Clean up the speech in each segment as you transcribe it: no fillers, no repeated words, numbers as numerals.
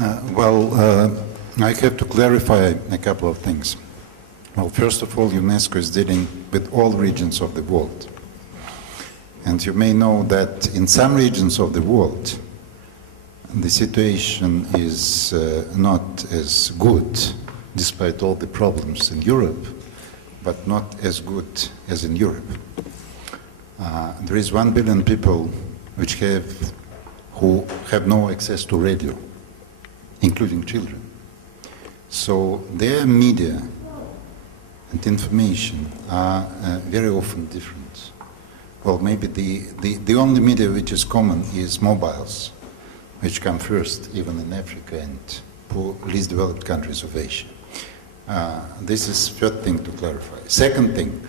I have to clarify a couple of things. Well, first of all, UNESCO is dealing with all regions of the world. And you may know that in some regions of the world, the situation is not as good, despite all the problems in Europe, but not as good as in Europe. There is 1 billion people who have no access to radio, including children. So their media and information are very often different. Well, maybe the only media which is common is mobiles, which come first, even in Africa and poor, least developed countries of Asia. This is first thing to clarify. Second thing,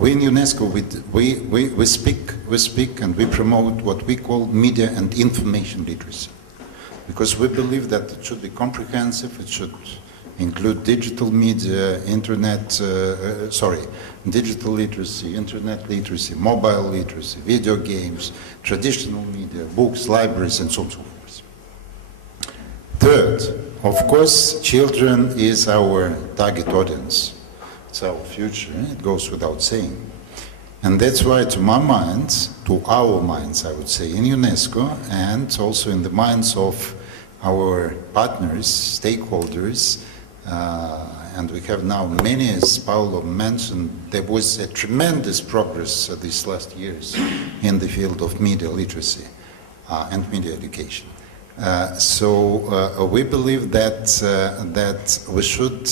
we in UNESCO, we speak and we promote what we call media and information literacy, because we believe that it should be comprehensive, it should include digital media, digital literacy, internet literacy, mobile literacy, video games, traditional media, books, libraries, and so on and so forth. Third, of course, children is our target audience. It's our future, it goes without saying. And that's why to my mind, to our minds, I would say, in UNESCO, and also in the minds of our partners, stakeholders, and we have now many, as Paolo mentioned, there was a tremendous progress these last years in the field of media literacy and media education. So we believe that we should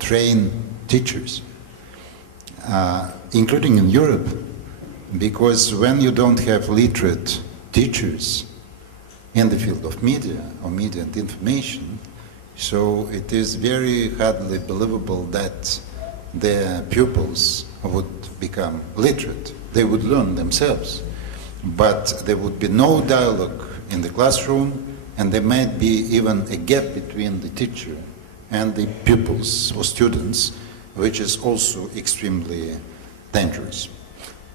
train teachers, including in Europe, because when you don't have literate teachers in the field of media or media and information, so it is very hardly believable that their pupils would become literate. They would learn themselves, but there would be no dialogue in the classroom, and there might be even a gap between the teacher and the pupils or students, which is also extremely dangerous.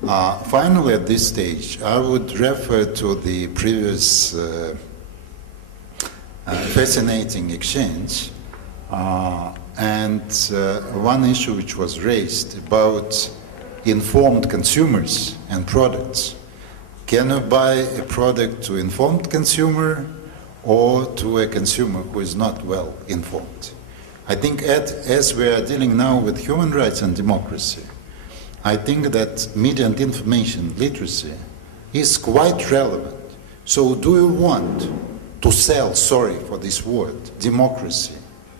Finally, at this stage, I would refer to the previous fascinating exchange, and one issue which was raised about informed consumers and products. Can you buy a product to informed consumer or to a consumer who is not well informed? I think as we are dealing now with human rights and democracy, I think that media and information literacy is quite relevant. So do you want to sell, sorry for this word, democracy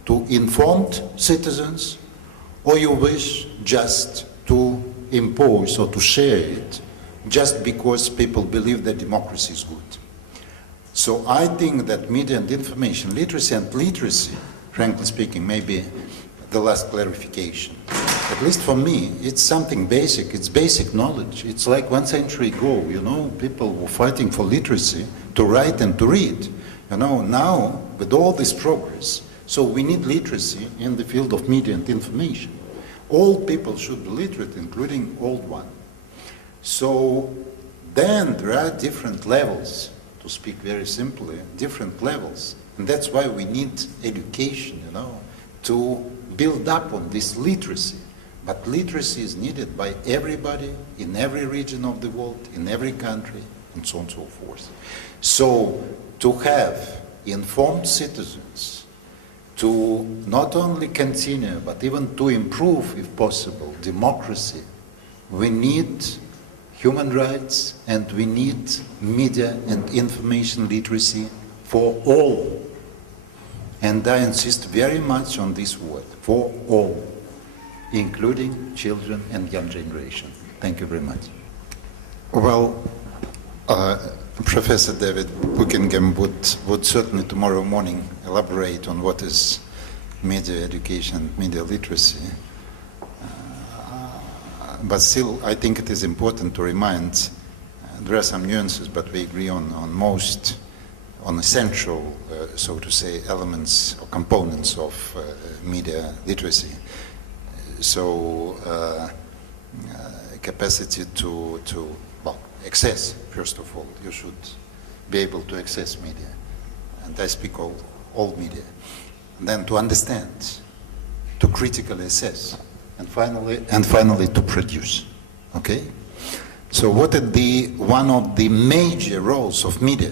to informed citizens, or you wish just to impose or to share it just because people believe that democracy is good? So I think that media and information literacy, and literacy, frankly speaking, maybe the last clarification, at least for me, it's something basic, it's basic knowledge. It's like 1 century ago, you know, people were fighting for literacy, to write and to read. You know, now, with all this progress, so we need literacy in the field of media and information. All people should be literate, including old ones. So then there are different levels, to speak very simply, different levels. And that's why we need education, you know, to build up on this literacy. But literacy is needed by everybody, in every region of the world, in every country, and so on and so forth. So to have informed citizens, to not only continue, but even to improve, if possible, democracy, we need human rights and we need media and information literacy for all. And I insist very much on this word, for all, including children and young generation. Thank you very much. Well, Professor David Buckingham would certainly tomorrow morning elaborate on what is media education, media literacy. But still, I think it is important to remind, there are some nuances, but we agree on essential, so to say, elements or components of media literacy. So, capacity to access, first of all. You should be able to access media. And I speak all media, and then to understand, to critically assess, and finally to produce. Okay? So what is one of the major roles of media?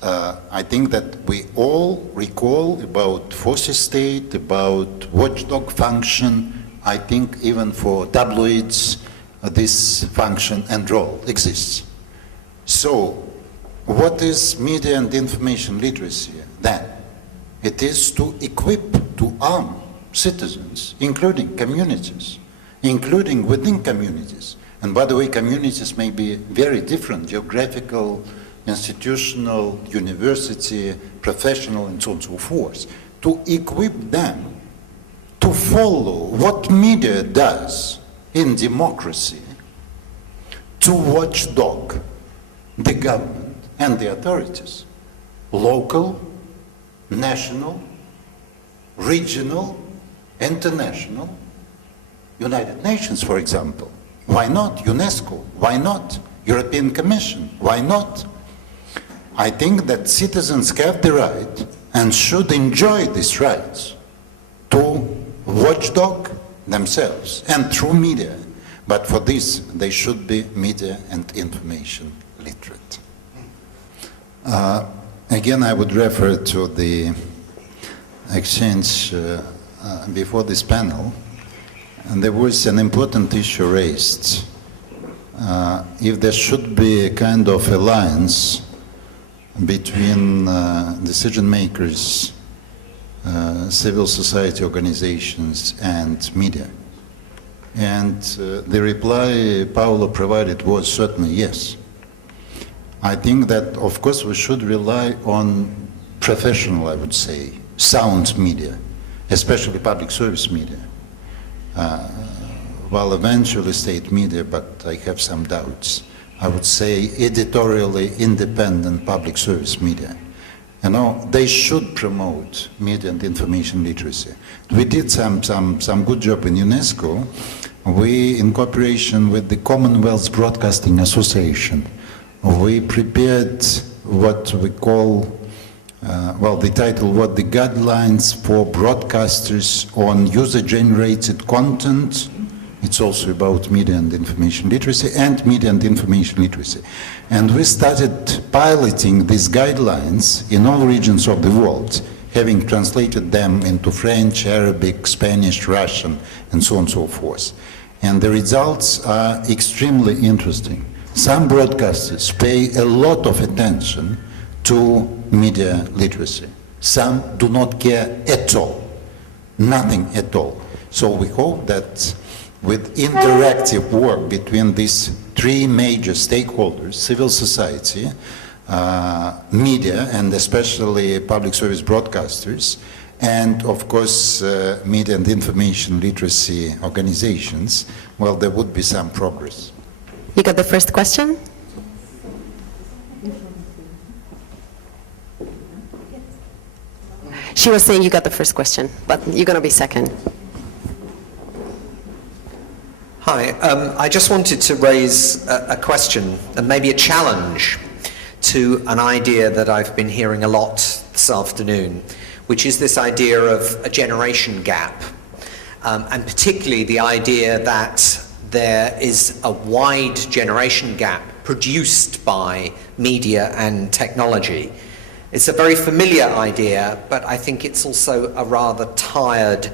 I think that we all recall about forces state, about watchdog function. I think even for tabloids, this function and role exists. So what is media and information literacy then? It is to equip, to arm citizens, including communities, including within communities. And by the way, communities may be very different, geographical, institutional, university, professional, and so on and so forth, to equip them to follow what media does in democracy, to watchdog the government and the authorities, local, national, regional, international, United Nations, for example. Why not UNESCO? Why not European Commission? Why not? I think that citizens have the right and should enjoy these rights to watchdog themselves and through media. But for this, they should be media and information literate. Again, I would refer to the exchange before this panel, and there was an important issue raised. If there should be a kind of alliance between decision makers, civil society organizations, and media. And the reply Paolo provided was certainly yes. I think that, of course, we should rely on professional, I would say, sound media, especially public service media. Well, eventually state media, but I have some doubts. I would say editorially independent public service media. You know, they should promote media and information literacy. We did some good job in UNESCO. We, in cooperation with the Commonwealth Broadcasting Association, we prepared what we call, well, the title was the Guidelines for Broadcasters on User-Generated Content. It's also about media and information literacy and media and information literacy. And we started piloting these guidelines in all regions of the world, having translated them into French, Arabic, Spanish, Russian, and so on and so forth. And the results are extremely interesting. Some broadcasters pay a lot of attention to media literacy. Some do not care at all, nothing at all. So we hope that with interactive work between these three major stakeholders, civil society, media, and especially public service broadcasters, and of course media and information literacy organizations, well, there would be some progress. You got the first question? She was saying you got the first question, but you're going to be second. Hi, I just wanted to raise a question and maybe a challenge to an idea that I've been hearing a lot this afternoon, which is this idea of a generation gap, and particularly the idea that there is a wide generation gap produced by media and technology. It's a very familiar idea, but I think it's also a rather tired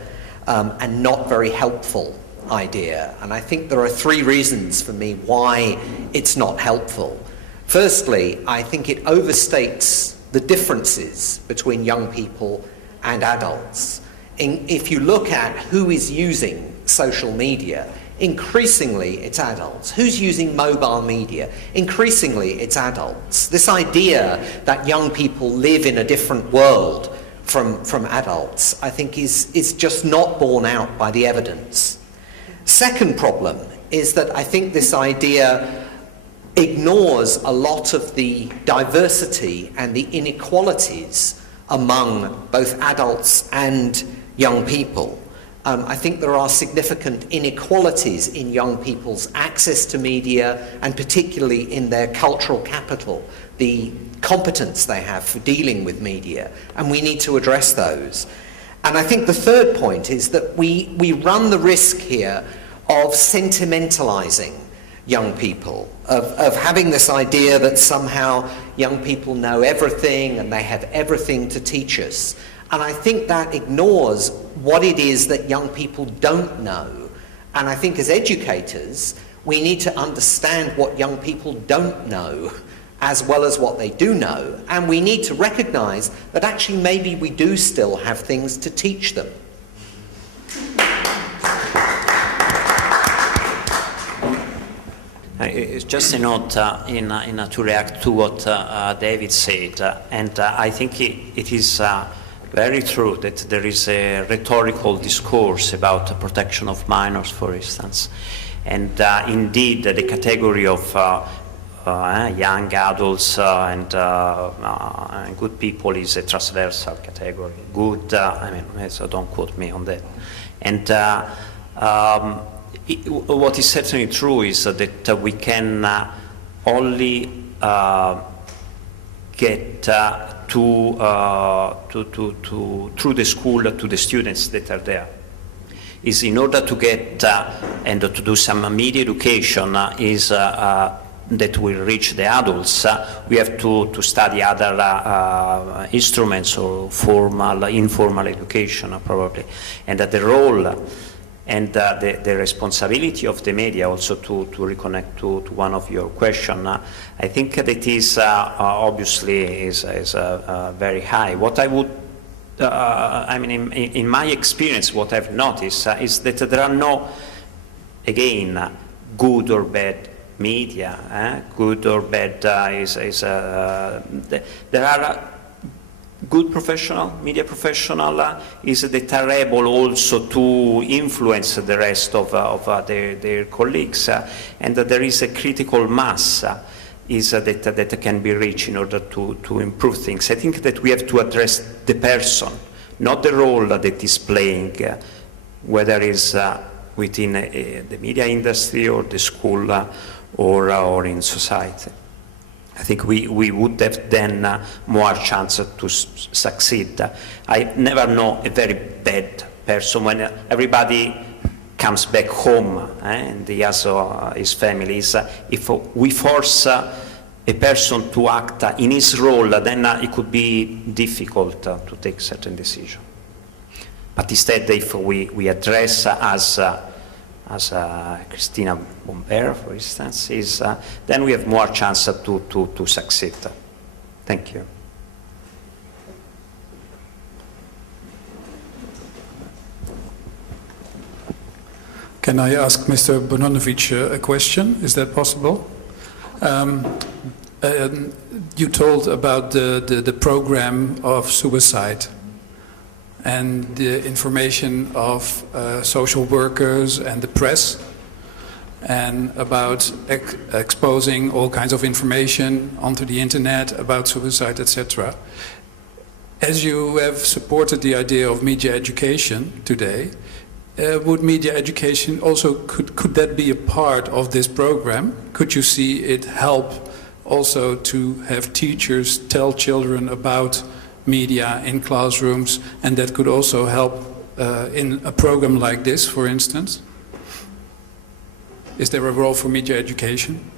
and not very helpful idea. And I think there are three reasons for me why it's not helpful. Firstly, I think it overstates the differences between young people and adults. If you look at who is using social media, increasingly it's adults. Who's using mobile media? Increasingly it's adults. This idea that young people live in a different world from adults, I think is just not borne out by the evidence. Second problem is that I think this idea ignores a lot of the diversity and the inequalities among both adults and young people. I think there are significant inequalities in young people's access to media, and particularly in their cultural capital, the competence they have for dealing with media, and we need to address those. And I think the third point is that we run the risk here of sentimentalizing young people, of having this idea that somehow young people know everything and they have everything to teach us. And I think that ignores what it is that young people don't know. And I think as educators, we need to understand what young people don't know as well as what they do know. And we need to recognize that actually maybe we do still have things to teach them. It's just a note to react to what David said, and I think it is very true that there is a rhetorical discourse about protection of minors, for instance, and indeed the category of young adults and good people is a transversal category. Good, so don't quote me on that. And what is certainly true is that we can only get through the school to the students that are there. Is in order to get and to do some media education that will reach the adults, we have to study other instruments or formal, informal education probably, and the role and the responsibility of the media, also to reconnect to one of your questions, I think that is obviously is very high. What I would, in my experience, what I've noticed is that there are no, again, good or bad media. Good or bad there are good professional, media professional is that are able also to influence the rest of their colleagues, and there is a critical mass that can be reached in order to improve things. I think that we have to address the person, not the role that is playing, whether it's within the media industry or the school or in society. I think we would have then more chance to succeed. I never know a very bad person when everybody comes back home and he has his family. If we force a person to act in his role, then it could be difficult to take certain decisions. But instead, if we address as Christina Bomber, for instance, then we have more chance to succeed. Thank you. Can I ask Mr. Bononovic a question? Is that possible? You told about the program of suicide and the information of social workers and the press, and about exposing all kinds of information onto the internet about suicide, etc. As you have supported the idea of media education today, would media education also, could that be a part of this program? Could you see it help also to have teachers tell children about media in classrooms, and that could also help in a program like this, for instance? Is there a role for media education?